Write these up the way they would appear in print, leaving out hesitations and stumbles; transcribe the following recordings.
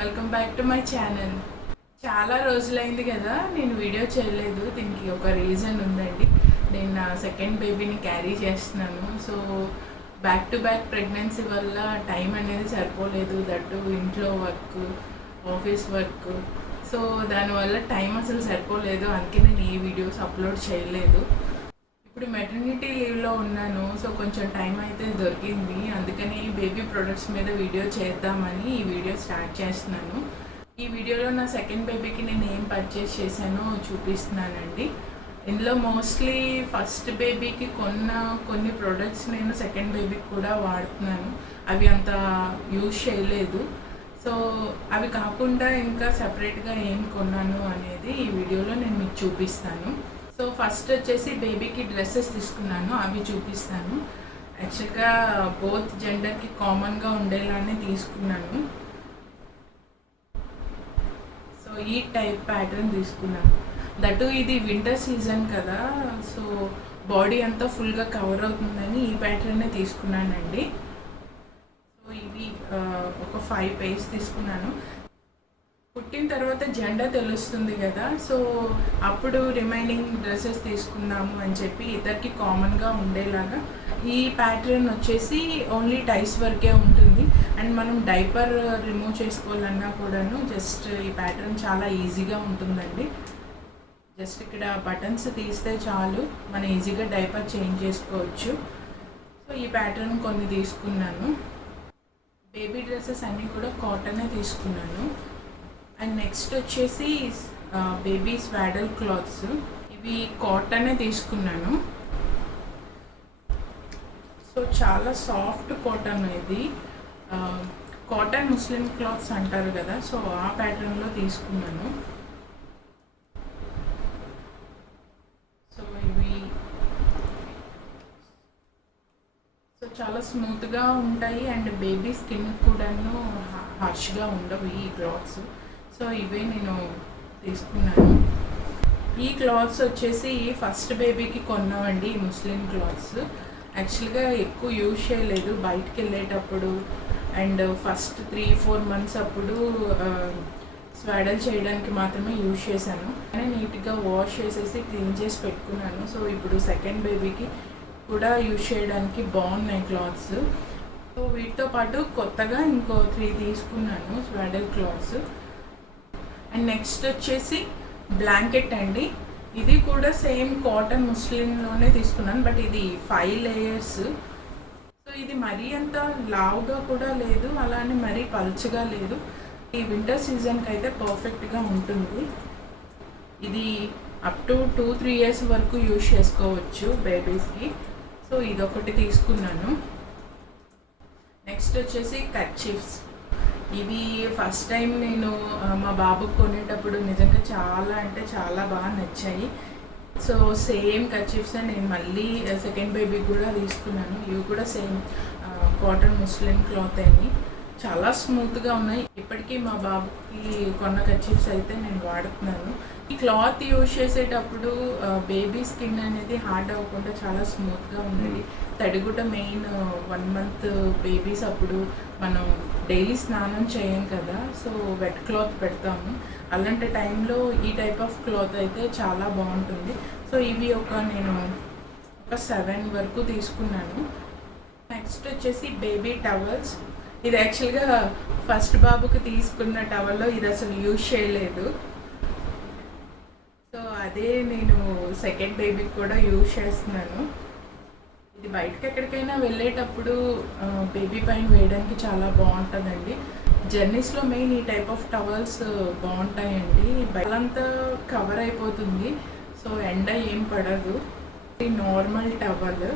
Welcome back to my channel. చాలా రోజులైంది కదా నేను వీడియో చేయలేదు. దీనికి ఒక రీజన్ ఉందండి. నేను నా సెకండ్ బేబీని క్యారీ చేస్తున్నాను. So back to back pregnancy వల్ల టైం అనేది సరిపోలేదు. దట్టు ఇంట్లో వర్క్, ఆఫీస్ వర్క్, సో దానివల్ల టైం అసలు సరిపోలేదు. అందుకే నేను ఈ వీడియోస్ అప్లోడ్ చేయలేదు. ఇప్పుడు మెటర్నిటీ లీవ్లో ఉన్నాను. సో కొంచెం టైం అయితే దొరికింది. అందుకని బేబీ ప్రొడక్ట్స్ మీద వీడియో చేద్దామని ఈ వీడియో స్టార్ట్ చేస్తున్నాను. ఈ వీడియోలో నా సెకండ్ బేబీకి నేను ఏం పర్చేస్ చేశానో చూపిస్తున్నానండి. ఇందులో మోస్ట్లీ ఫస్ట్ బేబీకి కొన్ని ప్రొడక్ట్స్ నేను సెకండ్ బేబీకి కూడా వాడుతున్నాను. అవి అంత యూజ్ చేయలేదు. సో అవి కాకుండా ఇంకా సపరేట్గా ఏం కొన్నాను అనేది ఈ వీడియోలో నేను మీకు చూపిస్తాను. సో ఫస్ట్ వచ్చేసి బేబీకి డ్రెస్సెస్ తీసుకున్నాను, అవి చూపిస్తాను. యాక్చువల్గా బోత్ జెండర్కి కామన్గా ఉండేలానే తీసుకున్నాను. సో ఈ టైప్ ప్యాటర్న్ తీసుకున్నాను. దట్ ఇది వింటర్ సీజన్ కదా, సో బాడీ అంతా ఫుల్గా కవర్ అవుతుందని ఈ ప్యాటర్నే తీసుకున్నానండి. సో ఇవి ఒక 5 పేర్స్ తీసుకున్నాను. పుట్టిన తర్వాత జెండర్ తెలుస్తుంది కదా, సో అప్పుడు రిమైనింగ్ డ్రెస్సెస్ తీసుకుందాము అని చెప్పి ఇద్దరికి కామన్గా ఉండేలాగా. ఈ ప్యాటర్న్ వచ్చేసి ఓన్లీ టైస్ వరకే ఉంటుంది. అండ్ మనం డైపర్ రిమూవ్ చేసుకోవాలన్నా కూడాను జస్ట్ ఈ ప్యాటర్న్ చాలా ఈజీగా ఉంటుందండి. జస్ట్ ఇక్కడ బటన్స్ తీస్తే చాలు, మనం ఈజీగా డైపర్ చేంజ్ చేసుకోవచ్చు. సో ఈ ప్యాటర్న్ కొన్ని తీసుకున్నాను. బేబీ డ్రెస్సెస్ అన్నీ కూడా కాటనే తీసుకున్నాను. అండ్ నెక్స్ట్ వచ్చేసి బేబీ స్వాడల్ క్లాత్స్, ఇవి కాటనే తీసుకున్నాను. సో చాలా సాఫ్ట్ కాటన్ ఇది. కాటన్ ముస్లిం క్లాత్స్ అంటారు కదా, సో ఆ ప్యాటర్న్లో తీసుకున్నాను. సో ఇవి చాలా స్మూత్గా ఉంటాయి అండ్ బేబీ స్కిన్ కూడాను హార్ష్గా ఉండవు ఈ క్లాత్స్. సో ఇవే నేను తీసుకున్నాను. ఈ క్లాత్స్ వచ్చేసి ఫస్ట్ బేబీకి కొన్నామండి, ఈ ముస్లిం క్లాత్స్. యాక్చువల్గా ఎక్కువ యూజ్ చేయలేదు, బయటికి వెళ్ళేటప్పుడు అండ్ ఫస్ట్ 3-4 months అప్పుడు స్వాడల్ చేయడానికి మాత్రమే యూజ్ చేశాను. నీట్గా వాష్ చేసేసి క్లీన్ చేసి పెట్టుకున్నాను. సో ఇప్పుడు సెకండ్ బేబీకి కూడా యూజ్ చేయడానికి బాగున్నాయి క్లాత్స్. సో వీటితో పాటు కొత్తగా ఇంకో 3 తీసుకున్నాను స్వాడల్ క్లాత్స్. అండ్ నెక్స్ట్ వచ్చేసి బ్లాంకెట్ అండి. ఇది కూడా సేమ్ కాటన్ ముస్లింలోనే తీసుకున్నాను, బట్ ఇది 5 layers. సో ఇది మరీ అంత లావుగా కూడా లేదు, అలానే మరీ పల్చగా లేదు. ఈ వింటర్ సీజన్కి అయితే పర్ఫెక్ట్గా ఉంటుంది. ఇది అప్ టు 2-3 years వరకు యూజ్ చేసుకోవచ్చు బేబీస్కి. సో ఇదొకటి తీసుకున్నాను. నెక్స్ట్ వచ్చేసి కర్చీఫ్స్. ఇవి ఫస్ట్ టైం నేను మా బాబుకి కొనేటప్పుడు నిజంగా చాలా అంటే చాలా బాగా నచ్చాయి. సో సేమ్ కర్చీఫ్స్ నేను మళ్ళీ సెకండ్ బేబీకి కూడా తీసుకున్నాను. ఇవి కూడా సేమ్ కాటన్ ముస్లిం క్లాత్ అని చాలా స్మూత్గా ఉన్నాయి. ఇప్పటికీ మా బాబుకి కొన్న కర్చీఫ్స్ అయితే నేను వాడుతున్నాను. ఈ క్లాత్ యూజ్ చేసేటప్పుడు బేబీ స్కిన్ అనేది హార్డ్ అవ్వకుండా చాలా స్మూత్గా ఉండేది. తడిగుడ్డ మెయిన్ 1 month బేబీస్ అప్పుడు మనం డైలీ స్నానం చేయం కదా, సో వెట్ క్లాత్ పెడతాము. అలాంటి టైంలో ఈ టైప్ ఆఫ్ క్లాత్ అయితే చాలా బాగుంటుంది. సో ఇవి నేను ఒక 7 వరకు తీసుకున్నాను. నెక్స్ట్ వచ్చేసి బేబీ టవల్స్. ఇది యాక్చువల్గా ఫస్ట్ బాబుకి తీసుకున్న టవల్లో ఇది అసలు యూజ్ చేయలేదు. సో అదే నేను సెకండ్ బేబీకి కూడా యూజ్ చేస్తున్నాను. ఇది బయటకు ఎక్కడికైనా వెళ్ళేటప్పుడు బేబీ పైన వేయడానికి చాలా బాగుంటుందండి. జర్నీస్లో మెయిన్ ఈ టైప్ ఆఫ్ టవల్స్ బాగుంటాయండి. బయలంతా కవర్ అయిపోతుంది, సో ఎండ ఏం పడదు. ఇది నార్మల్ టవల్.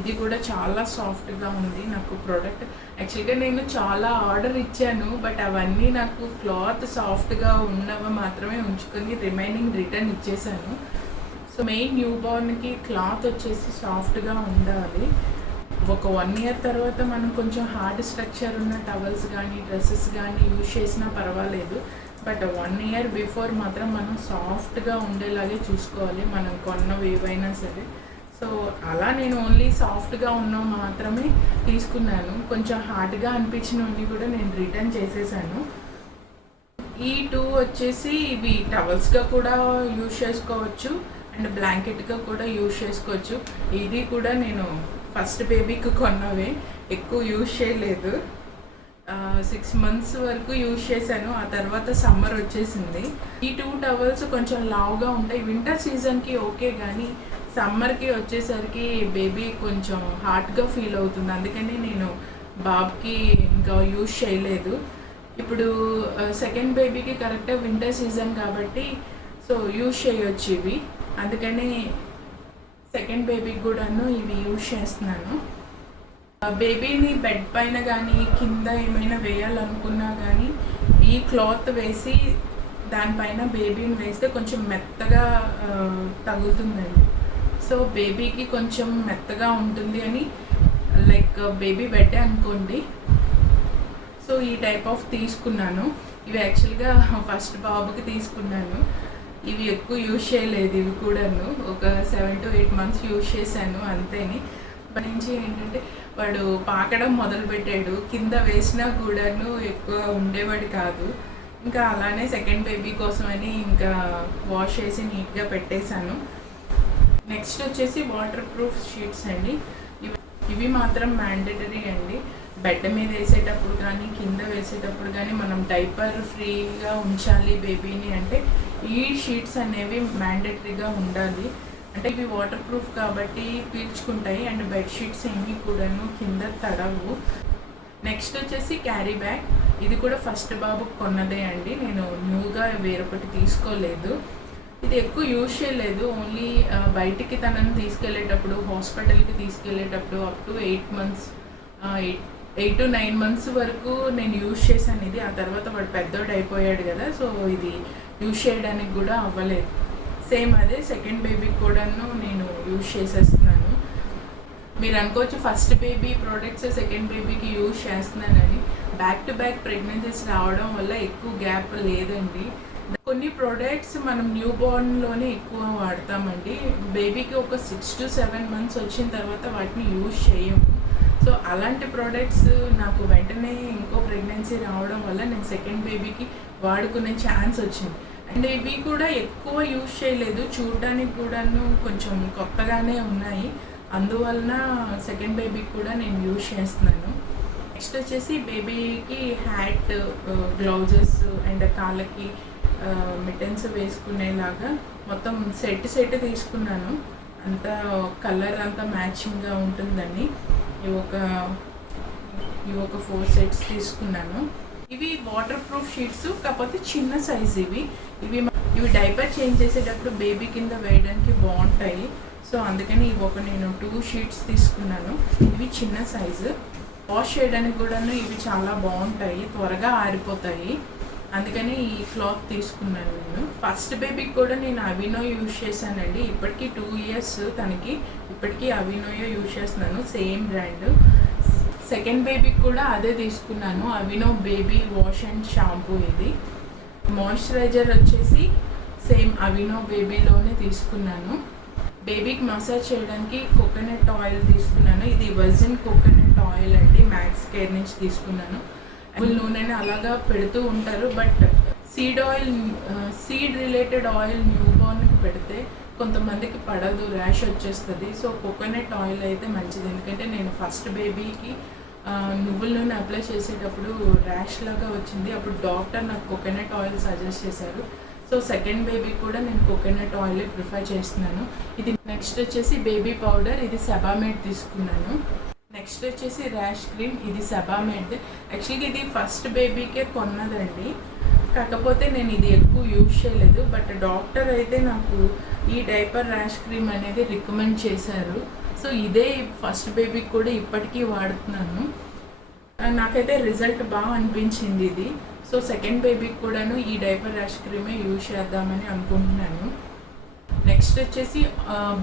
ఇది కూడా చాలా సాఫ్ట్గా ఉంది. నాకు ప్రోడక్ట్ యాక్చువల్గా నేను చాలా ఆర్డర్ ఇచ్చాను, బట్ అవన్నీ నాకు క్లాత్ సాఫ్ట్గా ఉన్నవి మాత్రమే ఉంచుకొని రిమైనింగ్ రిటర్న్ ఇచ్చేసాను. సో మెయిన్ న్యూ బార్న్కి క్లాత్ వచ్చేసి సాఫ్ట్గా ఉండాలి. ఒక 1 year తర్వాత మనం కొంచెం హార్డ్ స్ట్రక్చర్ ఉన్న టవల్స్ కానీ డ్రెస్సెస్ కానీ యూజ్ చేసినా పర్వాలేదు, బట్ 1 year బిఫోర్ మాత్రం మనం సాఫ్ట్గా ఉండేలాగే చూసుకోవాలి మనం కొన్నవి ఏవైనా సరే. సో సో అలా నేను ఓన్లీ సాఫ్ట్గా ఉన్నవి మాత్రమే తీసుకున్నాను. కొంచెం హార్డ్గా అనిపించినవన్నీ కూడా నేను రిటర్న్ చేసేసాను. ఈ 2 వచ్చేసి ఇవి టవల్స్గా కూడా యూజ్ చేసుకోవచ్చు అండ్ బ్లాంకెట్గా కూడా యూజ్ చేసుకోవచ్చు. ఇది కూడా నేను ఫస్ట్ బేబీకి కొన్నవే, ఎక్కువ యూజ్ చేయలేదు. 6 months వరకు యూజ్ చేశాను. ఆ తర్వాత సమ్మర్ వచ్చేసింది. ఈ 2 టవల్స్ కొంచెం లావుగా ఉంటాయి. వింటర్ సీజన్కి ఓకే, కానీ సమ్మర్కి వచ్చేసరికి బేబీ కొంచెం హాట్గా ఫీల్ అవుతుంది. అందుకని నేను బాబుకి ఇంకా యూజ్ చేయలేదు. ఇప్పుడు సెకండ్ బేబీకి కరెక్ట్గా వింటర్ సీజన్ కాబట్టి సో యూజ్ చేయొచ్చు ఇవి. అందుకని సెకండ్ బేబీకి కూడాను ఇవి యూజ్ చేస్తున్నాను. బేబీని బెడ్ పైన కానీ కింద ఏమైనా వేయాలనుకున్నా కానీ ఈ క్లాత్ వేసి దానిపైన బేబీని వేస్తే కొంచెం మెత్తగా తగులుతుందండి. సో బేబీకి కొంచెం మెత్తగా ఉంటుంది అని, లైక్ బేబీ బెడ్ అనుకోండి. సో ఈ టైప్ ఆఫ్ తీసుకున్నాను. ఇవి యాక్చువల్గా ఫస్ట్ బాబుకి తీసుకున్నాను. ఇవి ఎక్కువ యూజ్ చేయలేదు. ఇవి కూడాను ఒక 7 to 8 months యూజ్ చేశాను అంతేని. నుంచి ఏంటంటే వాడు పాకడం మొదలుపెట్టాడు. కింద వేసినా కూడాను ఎక్కువ ఉండేవాడు కాదు. ఇంకా అలానే సెకండ్ బేబీ కోసమని ఇంకా వాష్ చేసి నీట్గా పెట్టేశాను. నెక్స్ట్ వచ్చేసి వాటర్ ప్రూఫ్ షీట్స్ అండి. ఇవి మాత్రం మ్యాండేటరీ అండి. బెడ్ మీద వేసేటప్పుడు కానీ కింద వేసేటప్పుడు కానీ మనం డైపర్ ఫ్రీగా ఉంచాలి బేబీని అంటే ఈ షీట్స్ అనేవి మ్యాండేటరీగా ఉండాలి. అంటే ఇవి వాటర్ ప్రూఫ్ కాబట్టి పీల్చుకుంటాయి అండ్ బెడ్షీట్స్ ఏమీ కూడాను కింద తడవు. నెక్స్ట్ వచ్చేసి క్యారీ బ్యాగ్. ఇది కూడా ఫస్ట్ బాబుకి కొన్నదే అండి. నేను న్యూగా వేరొకటి తీసుకోలేదు. ఇది ఎక్కువ యూజ్ చేయలేదు. ఓన్లీ బయటికి తనని తీసుకెళ్ళేటప్పుడు, హాస్పిటల్కి తీసుకెళ్ళేటప్పుడు అప్ టు 8 to 9 months వరకు నేను యూజ్ చేశాను ఇది. ఆ తర్వాత వాడు పెద్దోడు అయిపోయాడు కదా, సో ఇది యూజ్ చేయడానికి కూడా అవ్వలేదు. సేమ్ అదే సెకండ్ బేబీకి కూడాను నేను యూజ్ చేసేస్తున్నాను. మీరు అనుకోవచ్చు ఫస్ట్ బేబీ ప్రోడక్ట్స్ సెకండ్ బేబీకి యూజ్ చేస్తున్నానని. బ్యాక్ టు బ్యాక్ ప్రెగ్నెన్సీస్ రావడం వల్ల ఎక్కువ గ్యాప్ లేదండి. కొన్ని ప్రోడక్ట్స్ మనం న్యూ బోర్న్లోనే ఎక్కువ వాడతామండి. బేబీకి ఒక 6 to 7 months వచ్చిన తర్వాత వాటిని యూజ్ చేయము. సో అలాంటి ప్రోడక్ట్స్ నాకు వెంటనే ఇంకో ప్రెగ్నెన్సీ రావడం వల్ల నేను సెకండ్ బేబీకి వాడుకునే ఛాన్స్ వచ్చింది. అండ్ ఇవి కూడా ఎక్కువ యూజ్ చేయలేదు, చూడడానికి కూడాను కొంచెం కొత్తగానే ఉన్నాయి. అందువలన సెకండ్ బేబీకి కూడా నేను యూజ్ చేస్తున్నాను. నెక్స్ట్ వచ్చేసి బేబీకి హ్యాట్, గ్లౌజెస్ అండ్ కాళ్ళకి మిటన్స్ వేసుకునేలాగా మొత్తం సెట్ తీసుకున్నాను. అంతా కలర్ అంతా మ్యాచింగ్గా ఉంటుందని ఇవి ఒక 4 sets తీసుకున్నాను. ఇవి వాటర్ ప్రూఫ్ షీట్స్, కాకపోతే చిన్న సైజ్. ఇవి డైపర్ చేంజ్ చేసేటప్పుడు బేబీ కింద వేయడానికి బాగుంటాయి. సో అందుకని నేను 2 sheets తీసుకున్నాను. ఇవి చిన్న సైజు. వాష్ చేయడానికి కూడా ఇవి చాలా బాగుంటాయి, త్వరగా ఆరిపోతాయి. అందుకని ఈ క్లాత్ తీసుకున్నాను నేను. ఫస్ట్ బేబీకి కూడా నేను అవినో యూజ్ చేశానండి. ఇప్పటికీ 2 years తనకి. ఇప్పటికీ అవినోయే యూజ్ చేస్తున్నాను, సేమ్ బ్రాండ్. సెకండ్ బేబీకి కూడా అదే తీసుకున్నాను, Aveeno baby wash and shampoo. ఇది మాయిశ్చరైజర్ వచ్చేసి సేమ్ అవినో బేబీలోనే తీసుకున్నాను. బేబీకి మసాజ్ చేయడానికి కోకోనట్ ఆయిల్ తీసుకున్నాను. ఇది వర్జిన్ కోకోనట్ ఆయిల్ అండి, మ్యాక్స్ కేర్ నుంచి తీసుకున్నాను. నూనెని అలాగా పెడుతూ ఉంటారు, but seed related oil new బోర్న్కి పెడితే కొంతమందికి పడదు, ర్యాష్ వచ్చేస్తుంది. సో కోకోనట్ ఆయిల్ అయితే మంచిది. ఎందుకంటే నేను ఫస్ట్ బేబీకి నువ్వుల నూనె అప్లై చేసేటప్పుడు ర్యాష్ లాగా వచ్చింది. అప్పుడు డాక్టర్ నాకు కోకోనట్ ఆయిల్ సజెస్ట్ చేశారు. సో సెకండ్ బేబీకి కూడా నేను కోకోనట్ ఆయిల్ ప్రిఫర్ చేస్తున్నాను. ఇది నెక్స్ట్ వచ్చేసి బేబీ పౌడర్. ఇది సెబామేడ్ తీసుకున్నాను. నెక్స్ట్ వచ్చేసి ర్యాష్ క్రీమ్. ఇది సెబామేడ్. యాక్చువల్గా ఇది ఫస్ట్ బేబీకే కొన్నదండి, కాకపోతే నేను ఇది ఎక్కువ యూజ్ చేయలేదు. బట్ డాక్టర్ అయితే నాకు ఈ డైపర్ ర్యాష్ క్రీమ్ అనేది రికమెండ్ చేశారు. సో ఇదే ఫస్ట్ బేబీకి కూడా ఇప్పటికీ వాడుతున్నాను. నాకైతే రిజల్ట్ బాగా అనిపించింది ఇది. సో సెకండ్ బేబీకి కూడాను ఈ డైపర్ ర్యాష్ క్రీమే యూజ్ చేద్దామని అనుకుంటున్నాను. నెక్స్ట్ వచ్చేసి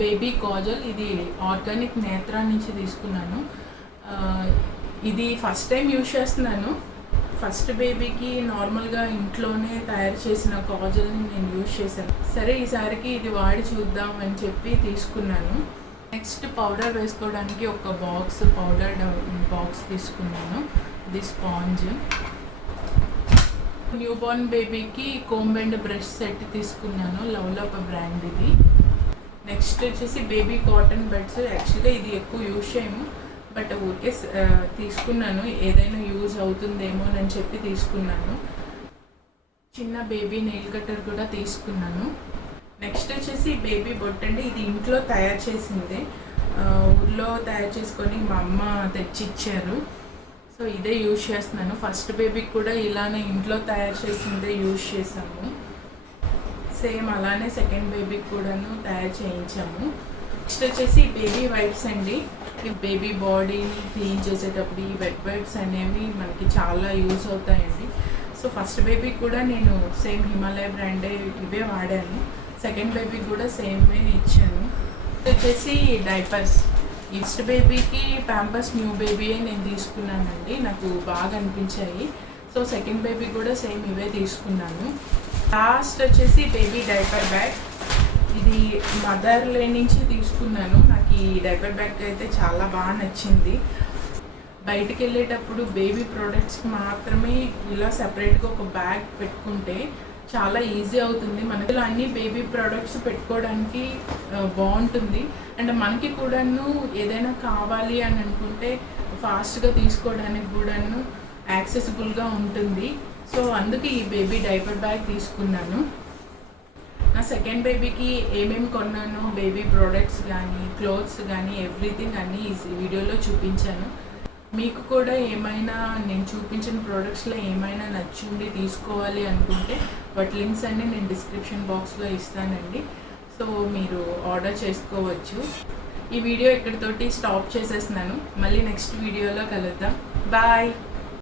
బేబీ కాజల్. ఇది ఆర్గానిక్ నేత్రా నుంచి తీసుకున్నాను. ఇది ఫస్ట్ టైం యూజ్ చేస్తున్నాను. ఫస్ట్ బేబీకి నార్మల్గా ఇంట్లోనే తయారు చేసిన కాజల్ని నేను యూజ్ చేశాను. సరే ఈసారికి ఇది వాడి చూద్దాం అని చెప్పి తీసుకున్నాను. నెక్స్ట్ పౌడర్ వేసుకోవడానికి ఒక పౌడర్ బాక్స్ తీసుకున్నాను. ఇది స్పాంజ్. న్యూ బోర్న్ బేబీకి కోంబ్ అండ్ బ్రష్ సెట్ తీసుకున్నాను, లవ్లో ఒక బ్రాండ్ ఇది. నెక్స్ట్ వచ్చేసి బేబీ కాటన్ బెడ్స్. యాక్చువల్గా ఇది ఎక్కువ యూజ్ చేయము, బట్ ఊరికే తీసుకున్నాను, ఏదైనా యూజ్ అవుతుందేమో అని చెప్పి తీసుకున్నాను. చిన్న బేబీ నెయిల్ కట్టర్ కూడా తీసుకున్నాను. నెక్స్ట్ వచ్చేసి బేబీ బొట్టు అండి. ఇది ఇంట్లో తయారు చేసిందే, ఊళ్ళో తయారు చేసుకొని మా అమ్మ తెచ్చిచ్చారు. సో ఇదే యూజ్ చేస్తున్నాను. ఫస్ట్ బేబీకి కూడా ఇలానే ఇంట్లో తయారు చేసిందే యూజ్ చేసాము. సేమ్ అలానే సెకండ్ బేబీకి కూడాను తయారు చేయించాము. నెక్స్ట్ వచ్చేసి బేబీ వైప్స్ అండి. ఈ బేబీ బాడీని క్లీన్ చేసేటప్పుడు ఈ వెట్ వైప్స్ అనేవి మనకి చాలా యూజ్ అవుతాయండి. సో ఫస్ట్ బేబీకి కూడా నేను సేమ్ హిమాలయ బ్రాండే ఇవే వాడాను. సెకండ్ బేబీకి కూడా సేమే ఇచ్చాను. వచ్చేసి డైపర్స్. ఫస్ట్ బేబీకి ప్యాంపర్స్ న్యూ బేబీయే నేను తీసుకున్నానండి, నాకు బాగా అనిపించాయి. సో సెకండ్ బేబీ కూడా సేమ్ ఇవే తీసుకున్నాను. లాస్ట్ వచ్చేసి బేబీ డైపర్ బ్యాగ్. ఇది మదర్లే నుంచి తీసుకున్నాను. నాకు ఈ డైపర్ బ్యాగ్ అయితే చాలా బాగా నచ్చింది. బయటికి వెళ్ళేటప్పుడు బేబీ ప్రోడక్ట్స్కి మాత్రమే ఇలా సపరేట్గా ఒక బ్యాగ్ పెట్టుకుంటే చాలా ఈజీ అవుతుంది. మనకి అన్ని బేబీ ప్రోడక్ట్స్ పెట్టుకోవడానికి బాగుంటుంది. అండ్ మనకి కూడాను ఏదైనా కావాలి అని అనుకుంటే ఫాస్ట్గా తీసుకోవడానికి కూడాను యాక్సెసిబుల్గా ఉంటుంది. సో అందుకే ఈ బేబీ డైపర్ బ్యాగ్ తీసుకున్నాను. నా సెకండ్ బేబీకి ఏమేమి కొన్నానో బేబీ ప్రోడక్ట్స్ కానీ క్లోత్స్ కానీ ఎవ్రీథింగ్ అన్నీ ఈ వీడియోలో చూపించాను. మీకు కూడా ఏమైనా నేను చూపించిన ప్రోడక్ట్స్లో ఏమైనా నచ్చింది తీసుకోవాలి అనుకుంటే వాటి లింక్స్ అన్నీ నేను డిస్క్రిప్షన్ బాక్స్లో ఇస్తానండి. సో మీరు ఆర్డర్ చేసుకోవచ్చు. ఈ వీడియో ఇక్కడితోటి స్టాప్ చేసేస్తున్నాను. మళ్ళీ నెక్స్ట్ వీడియోలో కలుద్దాం. బాయ్.